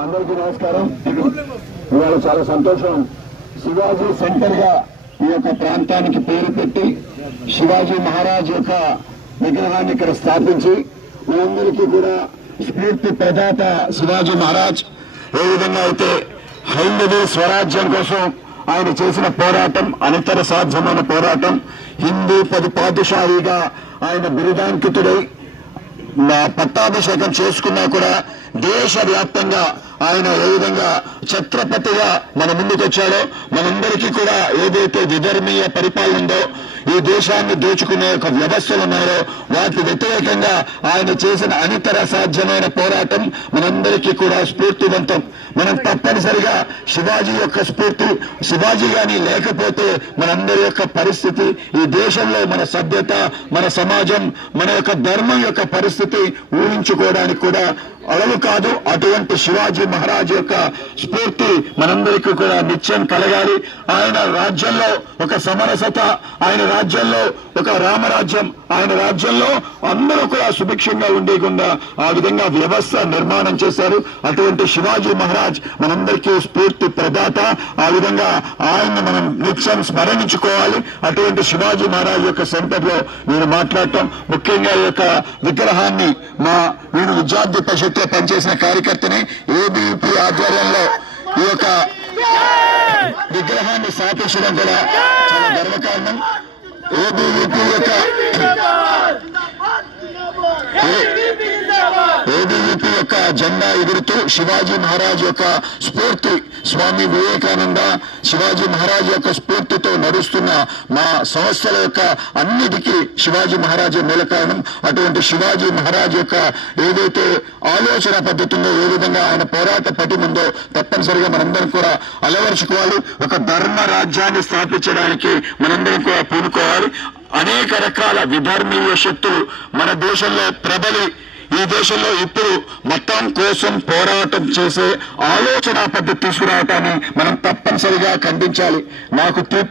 అందరికీ నమస్కారం. ఇవాళ చాలా సంతోషం. శివాజీ సెంటర్గా ఈ యొక్క ప్రాంతానికి పేరు పెట్టి శివాజీ మహారాజ్ యొక్క విగ్రహాన్ని ఇక్కడ స్థాపించి మనందరికీ కూడా స్ఫూర్తి ప్రదాత శివాజీ మహారాజ్. ఏ విధంగా అయితే హైందవి స్వరాజ్యం కోసం ఆయన చేసిన పోరాటం అనితర సాధ్యమైన పోరాటం హిందూ పది పాదుషాహిగా ఆయన బిరుదాంకితుడై పట్టాభిషేకం చేసుకున్నా కూడా దేశవ్యాప్తంగా ఆయన ఏ విధంగా ఛత్రపతిగా మన ముందుకు వచ్చాడో మనందరికీ కూడా ఏదైతే విధర్మీయ పరిపాలన ఉందో ఈ దేశాన్ని దోచుకునే ఒక వ్యవస్థలు ఉన్నాయో వాటికి వ్యతిరేకంగా ఆయన చేసిన అనితర సాధ్యమైన పోరాటం మనందరికీ కూడా స్ఫూర్తివంతం. మనం తప్పనిసరిగా శివాజీ యొక్క స్ఫూర్తి శివాజీ గాని లేకపోతే మనందరి యొక్క పరిస్థితి ఈ దేశంలో మన సభ్యత మన సమాజం మన యొక్క ధర్మం యొక్క పరిస్థితి ఊహించుకోవడానికి కూడా అలవు కాదు. అటువంటి శివాజీ మహారాజ్ యొక్క స్ఫూర్తి మనందరికీ కూడా నిత్యం కలగాలి. ఆయన రాజ్యంలో ఒక సమరసత ఆయన రాజ్యంలో ఒక రామరాజ్యం ఆయన రాజ్యంలో అందరూ కూడా సుభిక్షంగా ఉండేకుండా ఆ విధంగా వ్యవస్థ నిర్మాణం చేశారు. అటువంటి శివాజీ మహారాజ్ మనందరికీ స్ఫూర్తి ప్రదాత. ఆ విధంగా ఆయన్ని మనం నిత్యం స్మరణించుకోవాలి. అటువంటి శివాజీ మహారాజ్ యొక్క సెంటర్లో నేను మాట్లాడటం ముఖ్యంగా ఈ యొక్క విగ్రహాన్ని మా నేను విద్యార్థి పరిషత్లో పనిచేసిన కార్యకర్తని ఏబీపీ ఆధ్వర్యంలో ఈ యొక్క విగ్రహాన్ని స్థాపించడం కూడా చాలా గర్వకారణం. ఏబీవీపీ యొక్క ఏబీవీపీ యొక్క జెండా ఎగురుతూ శివాజీ మహారాజ్ యొక్క స్ఫూర్తి స్వామి వివేకానంద శివాజీ మహారాజ్ యొక్క స్ఫూర్తితో నడుస్తున్న మా సంస్థల యొక్క అన్నిటికీ శివాజీ మహారాజ్ మూల కారణం. అటువంటి శివాజీ మహారాజ్ యొక్క ఏదైతే ఆలోచన పద్ధతి ఉందో ఏ విధంగా ఆయన పోరాట పటిముందో తప్పనిసరిగా మనందరం కూడా అలవరుచుకోవాలి. ఒక ధర్మ రాజ్యాన్ని స్థాపించడానికి మనందరం కూడా పూనుకోవాలి. అనేక రకాల విధర్మీయ శక్తులు మన దేశంలో ప్రబలి ఈ దేశంలో ఇప్పుడు మతం కోసం పోరాటం చేసే ఆలోచన పద్ధతి తీసుకురావటాన్ని మనం తప్పనిసరిగా ఖండించాలి. నాకు తీర్పు